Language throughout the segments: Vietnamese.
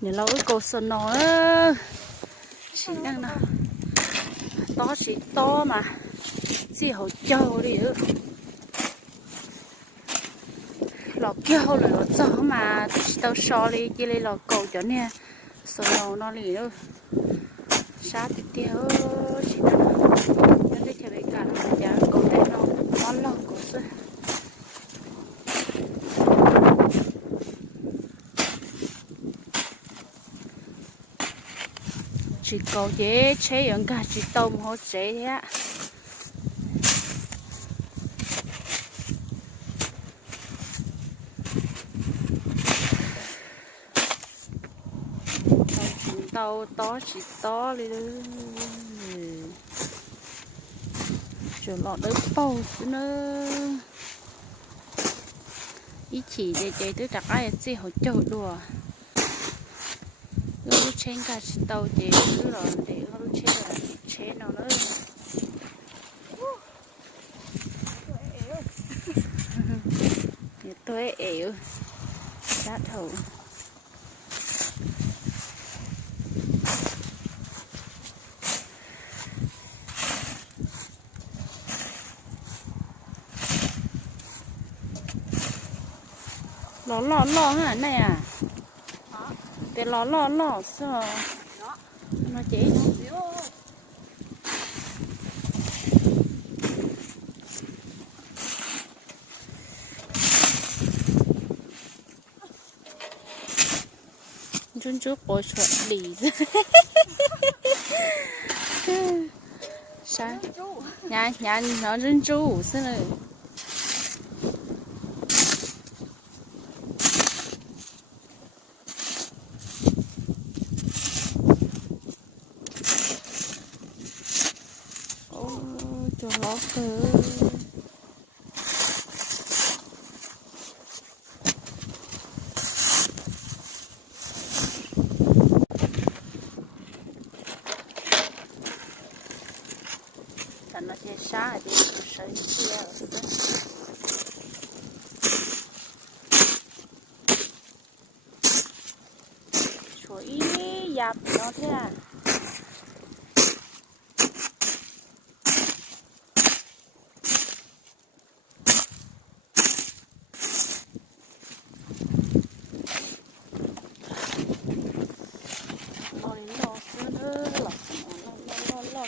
Nhà lâu cô sơn nó chỉ đang nào to chỉ to mà chỉ hậu châu đi nữa lọ kêu rồi lọ cho mà tao so đi kia lấy lọ cầu cho nè sơn nó lì nữa sát thì tiêu chỉ đang nào cho tới chờ cả nó giá cầu đây nó ngon lắm cầu rồi chỉ cầu dễ chế những cả chỉ tôm hỗ chế thế ạ tàu to chỉ to đi chờ lọt tới bầu nữa ý chỉ để chơi tới đặt ai chỉ hỗ trợ đùa lúc trên cả chỉ tàu thì cứ rồi để lúc trên nào nữa tôi ẻo đã thầu lò hả này à để lò sao nó chỉ chúng chú bồi chuột đi sao nhà nó dân chú sao này cho nó cơ nó sẽ xa thì sẽ chia chuối dập nó thế à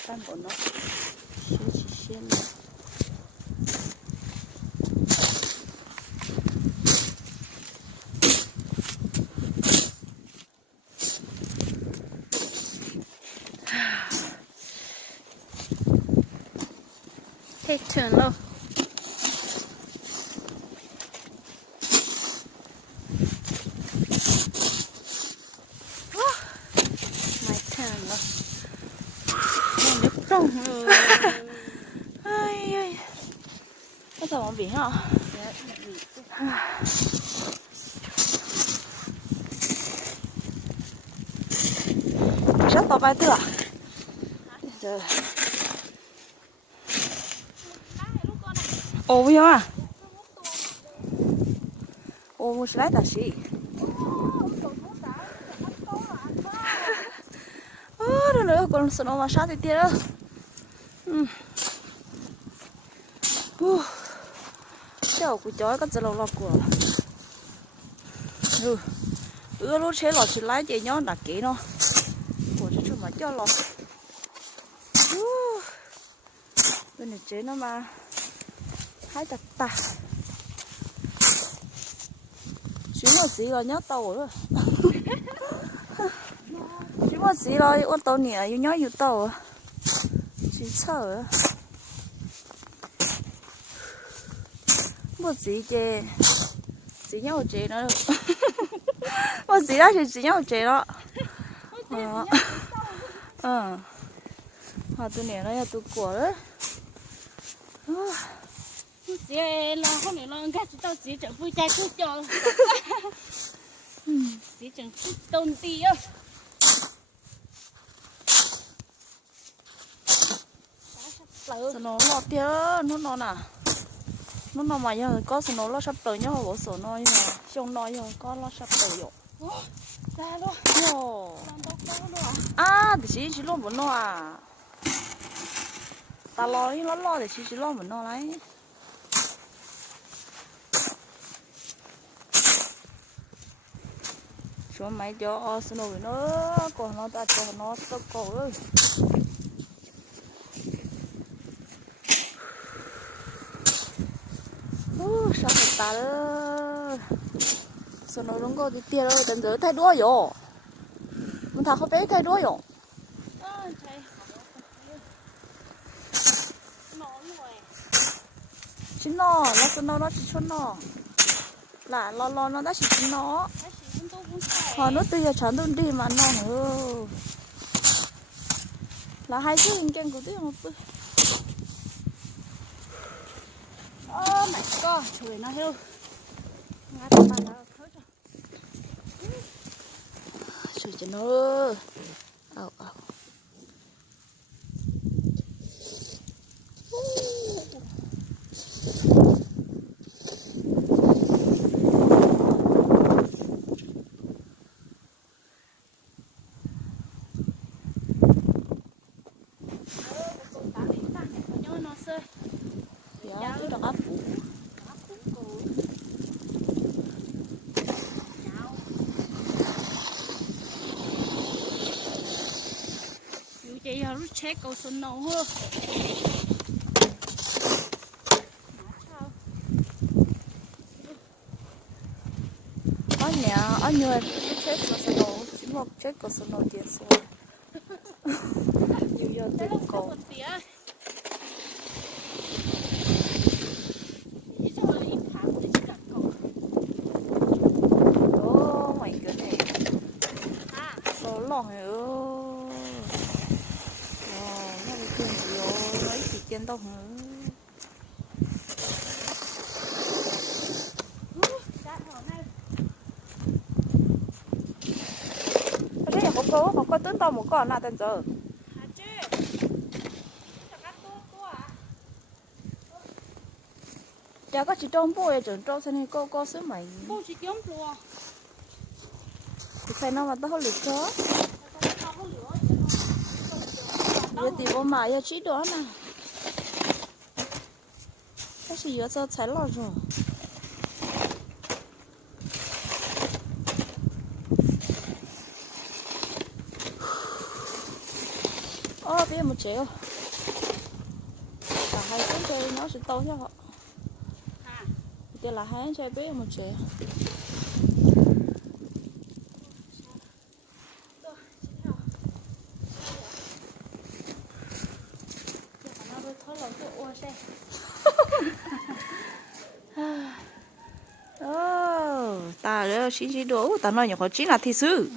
căn của nó chỉ xiên này. Take turn luôn. My turn luôn. Rồng ai ơi có thằng bóng biển hả rất to bay tựa giờ ồ bây giờ à ồ một slide là gì đó nữa còn sợ nó mà sát thì tiếc đó chào của chó có giờ lọt của lúc chế lọt chỉ lái chị nhó đặt kỹ nó của chú mà cho lọt bên này chế nó mà hai tạt tạt chú một gì rồi nhớ tàu rồi chú một gì rồi ô tô nè yêu nhớ yêu tàu chú sợ một gì chê chỉ nhau chê nó một gì đó thì chỉ nhau chê đó tụi nè nó là tụi của đấy chị là hôm nay là các chị tao chỉ chẳng vui chơi chút cho chỉ chẳng chút tôn ti á nó lọt tía nó nè nó mà giờ có nó sắp tới nhá bộ sổ nói mà trong nói rồi có nó sắp tới rồi ra luôn Ồ. làm đâu có luôn À, thì chỉ lo muốn nó à. Ta lo thì chỉ lo muốn nó đấy. Cho máy cho snow nó còn nó ta cho nó sốc cổ ơi. Sao phải ta đó. Snow đúng có đi tiền rồi, tận giờ thay đuôi rồi. Mình thà không bé thay đuôi rồi. thầy nó rồi Chính nó snow nó chỉ cho nó. Là lo nó đã chỉ chính nó. cái gì cũng cũng phải Họ nó tuy là chọn tôi đi mà nó nữa. Là hai cái hình chân của tôi một bữa. oh my god trời nó heo ngã tao mà nó thối rồi Trời cho nó. Ảo ảo. nó sơi Dạ, tôi đọc áp phụ. dù chị giờ lúc check câu xuân nấu hơn Ở nhà, ở nhà chết có snow, chỉ một chết có snow tiền số. Nhiều giờ tôi có. Oh my goodness. Số lỏng nữa. Wow, nó bị tiền gì rồi, lấy chỉ tiền đâu nữa. Cái này có có tướng to một con nào tên giờ. Chả có chỉ trong bôi chuẩn trong thế này có sứ mày. Bố chỉ giống lùa Thì phải nó mà tao không được cho. Giờ thì bố mà giờ chỉ đó nè. Cái gì giờ sao cháy lò rồi. Bây giờ một triệu. Cả hai cái chơi nó sẽ to cho họ. Đây là hai chơi bé một triệu. Ta đó xin đồ, ta nói nhỏ có chỉ là thi sư.